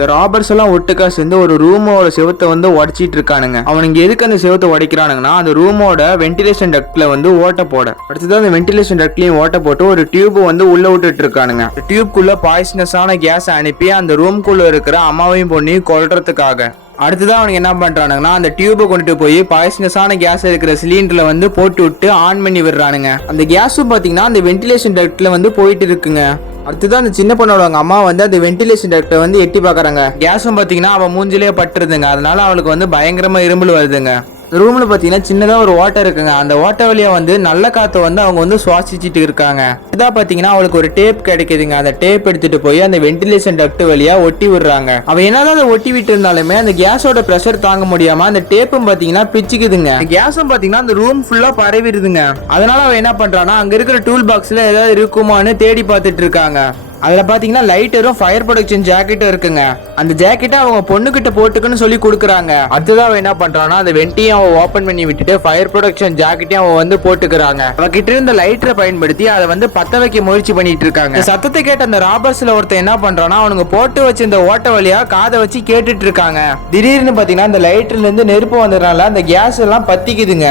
இந்த ராபர்ஸ் எல்லாம் ஒட்டுக்கா சேர்ந்து ஒரு ரூமோட செவத்தை வந்து உடைச்சிட்டு இருக்கானுங்க. அவனுங்க எதுக்கு அந்த செவத்தை உடைக்கிறானுங்கன்னா அந்த ரூமோட வென்டிலேஷன் டக்ட்ல வந்து ஓட்ட போட. அடுத்ததான் அந்த வென்டிலேஷன் டக்ட்லயும் ஓட்ட போட்டு ஒரு டியூப் வந்து உள்ள விட்டுட்டு இருக்கானுங்க. டியூப்குள்ள பாய்சனஸான கேஸ் அனுப்பி அந்த ரூம்குள்ள இருக்கிற அம்மாவையும் பொண்ணையும் கொல்றதுக்காக. அடுத்ததான் அவனுக்கு என்ன பண்றானுங்கன்னா அந்த டியூபை கொண்டுட்டு போய் பாய்சனஸான கேஸ் இருக்கிற சிலிண்டர்ல வந்து போட்டு விட்டு ஆன் பண்ணி விடுறானுங்க. அந்த கேஸும் பாத்தீங்கன்னா அந்த வென்டிலேஷன் டக்ட்ல வந்து போயிட்டு இருக்குங்க. அடுத்ததான் அந்த சின்ன பொண்ணோட அம்மா வந்து அந்த வென்டிலேஷன் டக்டை வந்து எட்டி பாக்குறாங்க. கேஸும் பாத்தீங்கன்னா அவன் மூஞ்சிலே பட்டுருதுங்க. அதனால அவளுக்கு வந்து பயங்கரமா இரும்பல் வருதுங்க. ரூம்ல பாத்தீங்கன்னா சின்னதா ஒரு ஓட்டை இருக்குங்க. அந்த ஓட்டை வழியா வந்து நல்ல காத்தை வந்து அவங்க வந்து சுவாசிச்சுட்டு இருக்காங்க. இதான் பாத்தீங்கன்னா அவளுக்கு ஒரு டேப் கிடைக்குதுங்க. அந்த டேப் எடுத்துட்டு போய் அந்த வென்டிலேஷன் டக்ட் வழியா ஒட்டி விடுறாங்க. அவ என்னதான் அதை ஒட்டி விட்டு இருந்தாலுமே அந்த கேஸோட பிரஷர் தாங்க முடியாம அந்த டேப்பும் பாத்தீங்கன்னா பிச்சுக்குதுங்க. கேஸும் பாத்தீங்கன்னா அந்த ரூம் ஃபுல்லா பரவிடுதுங்க. அதனால அவ என்ன பண்றான்னா அங்க இருக்கிற டூல் பாக்ஸ்ல ஏதாவது இருக்குமான்னு தேடி பார்த்துட்டு இருக்காங்க. அதுல பாத்தீங்கன்னா லைட்டரும் ஃபயர் ப்ரொடக்ஷன் ஜாக்கெட்டும் இருக்குங்க. அந்த ஜாக்கெட்டை அவங்க பொண்ணுகிட்ட போட்டுக்குன்னு சொல்லி கொடுக்குறாங்க. அடுத்ததான் அவன் என்ன பண்றான்னா அந்த வெண்டியும் அவன் ஓபன் பண்ணி விட்டுட்டு ஃபயர் ப்ரொடக்ஷன் ஜாக்கெட்டையும் அவன் வந்து போட்டுக்கிறாங்க. அவகிட்ட இருந்த லைட்டரை பயன்படுத்தி அதை வந்து பத்த வைக்க முயற்சி பண்ணிட்டு இருக்காங்க. சத்தத்தை கேட்ட அந்த ராபர்ஸ்ல ஒருத்தன் என்ன பண்றான்னா அவனுங்க போட்டு வச்சு இந்த ஓட்ட வழியா காதை வச்சு கேட்டுட்டு இருக்காங்க. திடீர்னு பாத்தீங்கன்னா அந்த லைட்டர்ல இருந்து நெருப்பு வந்ததுனால அந்த கேஸ் எல்லாம் பத்திக்குதுங்க.